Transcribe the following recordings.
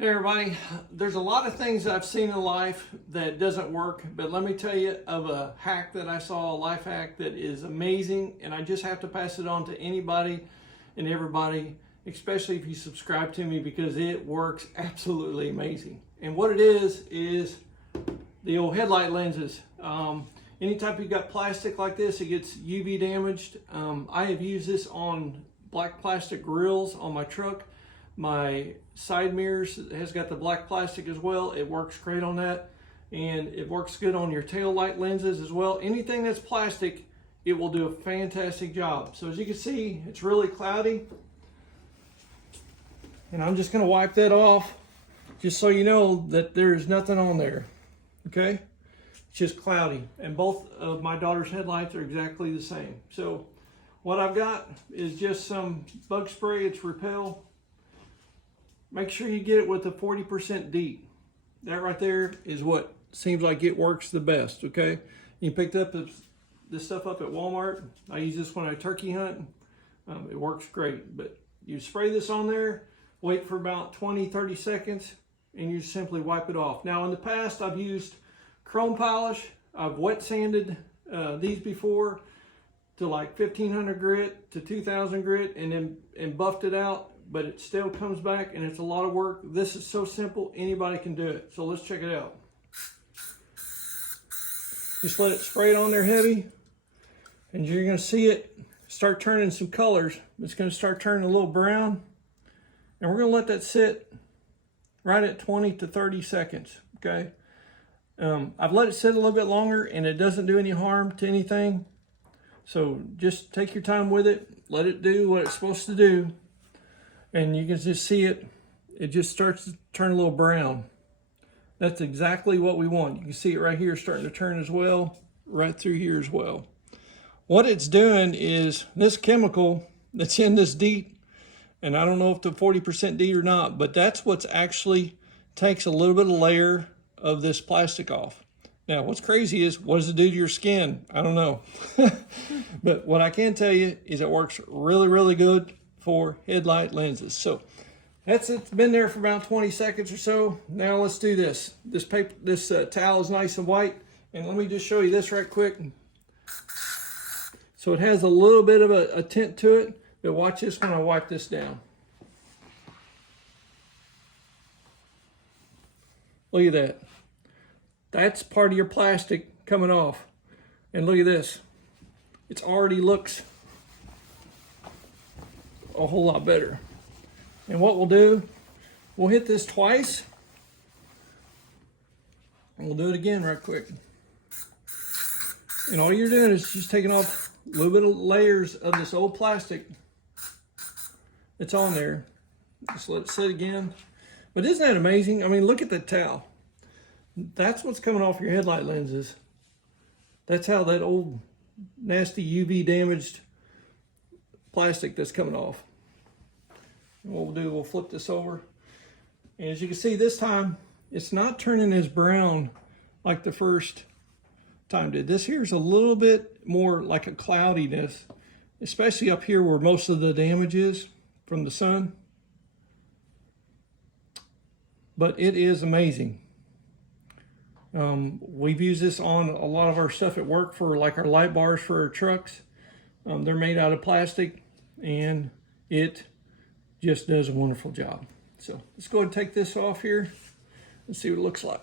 Hey everybody, there's a lot of things I've seen in life that doesn't work, but let me tell you of a hack that I saw, a life hack that is amazing, and I just have to pass it on to anybody and everybody, especially if you subscribe to me, because it works absolutely amazing. And what it is the old headlight lenses. Anytime you've got plastic like this, it gets UV damaged. I have used this on black plastic grills on my truck. My side mirrors has got the black plastic as well. It works great on that. And it works good on your tail light lenses as well. Anything that's plastic, it will do a fantastic job. So as you can see, it's really cloudy. And I'm just gonna wipe that off just so you know that there's nothing on there, okay? It's just cloudy. And both of my daughter's headlights are exactly the same. So what I've got is just some bug spray. It's Repel. Make sure you get it with a 40% DEET. That right there is what seems like it works the best, okay? You picked up this stuff up at Walmart. I use this when I turkey hunt. It works great, but you spray this on there, wait for about 20-30 seconds, and you simply wipe it off. Now in the past, I've used chrome polish. I've wet sanded these before to like 1500 grit to 2000 grit and buffed it out, but it still comes back and it's a lot of work. This is so simple, anybody can do it. So let's check it out. Just let it spray it on there heavy, and you're gonna see it start turning some colors. It's gonna start turning a little brown, and we're gonna let that sit right at 20 to 30 seconds, okay? I've let it sit a little bit longer and it doesn't do any harm to anything. So just take your time with it, let it do what it's supposed to do. And you can just see it just starts to turn a little brown. That's exactly what we want. You can see it right here starting to turn as well, right through here as well. What it's doing is this chemical that's in this DEET, and I don't know if the 40% DEET or not, but that's what's actually takes a little bit of layer of this plastic off. Now, what's crazy is, what does it do to your skin? I don't know. But what I can tell you is it works really, really good for headlight lenses. So it's been there for about 20 seconds or so. Now let's do this. This towel is nice and white, and let me just show you this right quick. So it has a little bit of a tint to it, but watch this when I wipe this down. Look at that. That's part of your plastic coming off. And look at this. It already looks a whole lot better. And what we'll do, we'll hit this twice, and we'll do it again right quick. And all you're doing is just taking off a little bit of layers of this old plastic that's on there. Just let it sit again. But isn't that amazing? I mean, look at that towel. That's what's coming off your headlight lenses. That's how that old nasty UV damaged plastic that's coming off. And what we'll do, we'll flip this over. And as you can see this time, it's not turning as brown like the first time did. This here's a little bit more like a cloudiness, especially up here where most of the damage is from the sun. But it is amazing. We've used this on a lot of our stuff at work for like our light bars for our trucks. They're made out of plastic, and it just does a wonderful job. So let's go ahead and take this off here and see what it looks like.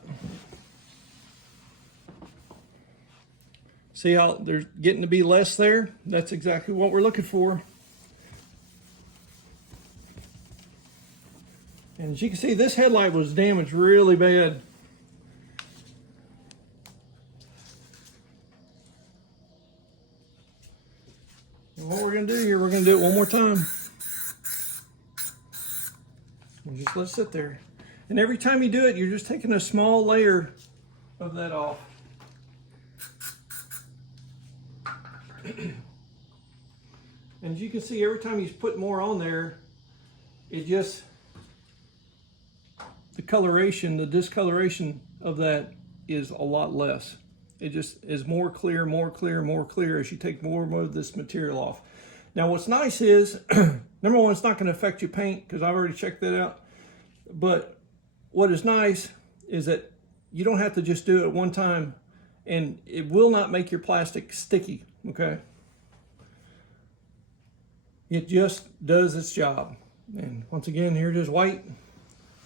See how there's getting to be less there? That's exactly what we're looking for. And as you can see, this headlight was damaged really bad. And what we're gonna do here, we're gonna do it one more time. We'll just let it sit there. And every time you do it, you're just taking a small layer of that off. And as you can see, every time you put more on there, it just, the coloration, the discoloration of that is a lot less. It just is more clear, more clear, more clear as you take more and more of this material off. Now what's nice is, number one, it's not going to affect your paint because I've already checked that out. But what is nice is that you don't have to just do it one time, and it will not make your plastic sticky, okay? It just does its job. And once again, here it is white.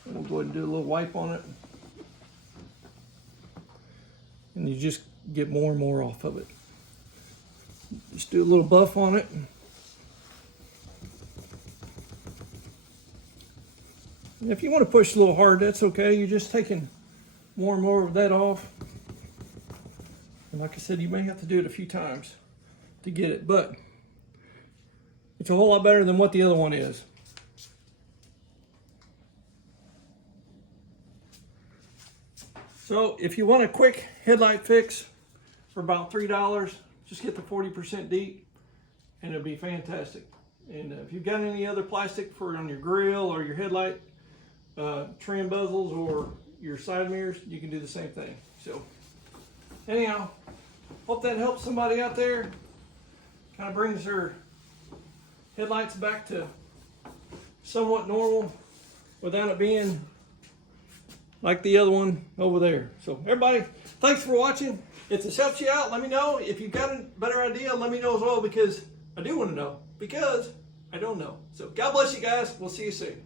We'll go ahead and do a little wipe on it. And you just get more and more off of it. Just do a little buff on it. And if you want to push a little hard, that's okay. You're just taking more and more of that off. And like I said, you may have to do it a few times to get it, but it's a whole lot better than what the other one is. So if you want a quick headlight fix for about $3, just get the 40% DEET and it'll be fantastic. And if you've got any other plastic for on your grill or your headlight trim bezels or your side mirrors, you can do the same thing. So anyhow, hope that helps somebody out there. Kind of brings their headlights back to somewhat normal without it being like the other one over there. So everybody, thanks for watching. If this helps you out, let me know. If you've got a better idea, let me know as well, because I do want to know, because I don't know. So God bless you guys. We'll see you soon.